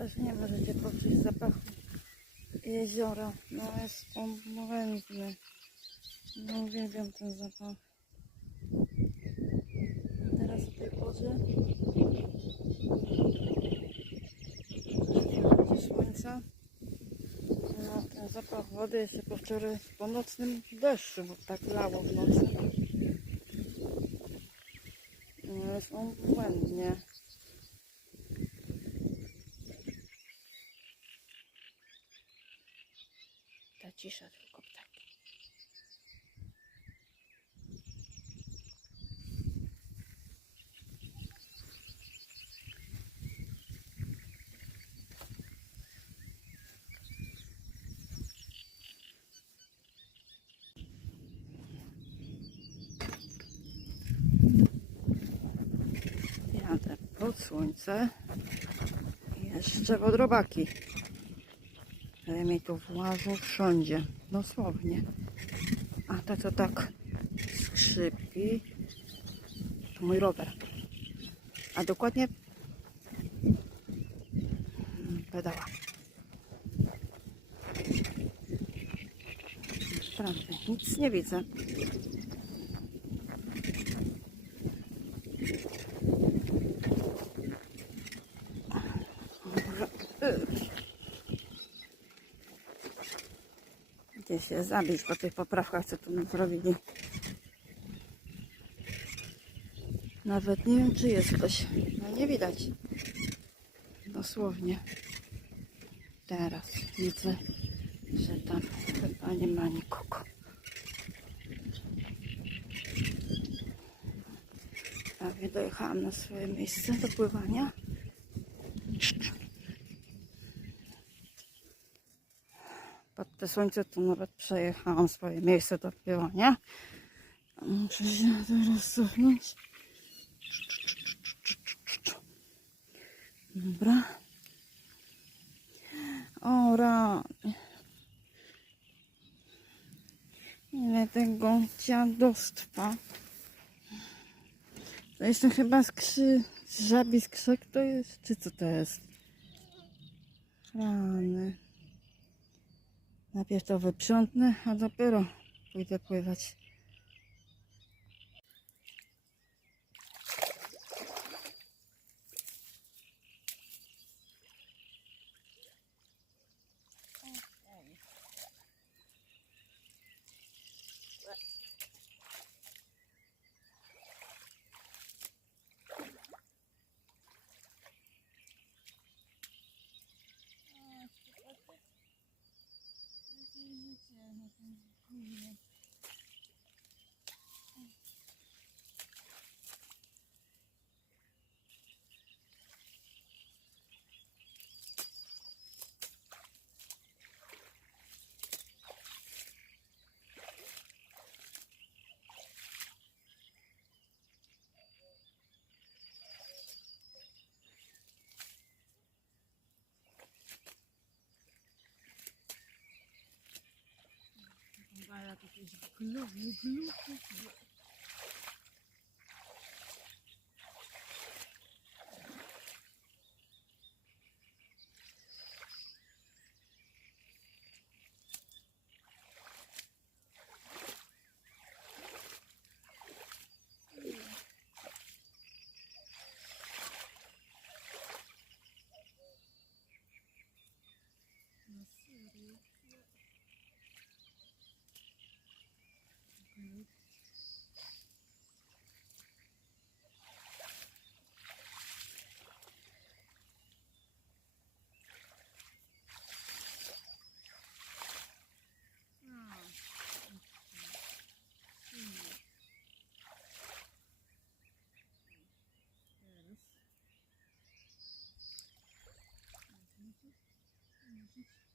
Też nie możecie poczuć zapachu jeziora. No jest obłędny. No uwielbiam ten zapach. Teraz o tej porze słońca. No, ten zapach wody jeszcze po wczoraj po nocnym deszczu, bo tak lało w nocy. No, jest obłędnie. Ta cisza tylko ptaki. Jadę pod słońce. Jeszcze wodrobaki. Ale mi tu włażą wszędzie. Dosłownie. A to co tak skrzypi, to mój rower. A dokładnie pedała. Naprawdę, nic nie widzę. Gdzie się zabić po tych poprawkach, co tu nam zrobili. Nawet nie wiem, czy jest ktoś. No nie widać. Dosłownie. Teraz widzę, że tam chyba nie ma nikogo. Prawie dojechałam na swoje miejsce do pływania. Pod te słońce to nawet przejechałam swoje miejsce do pływania. Muszę się teraz cofnąć. Dobra. O, rany. Ile tego dziadostwa. To jeszcze chyba skrzy... żabi skrzyk to jest? Czy co to jest? Rany. Najpierw to wyprzątnę, a dopiero pójdę pływać. Yeah. Клёвый глюк. music.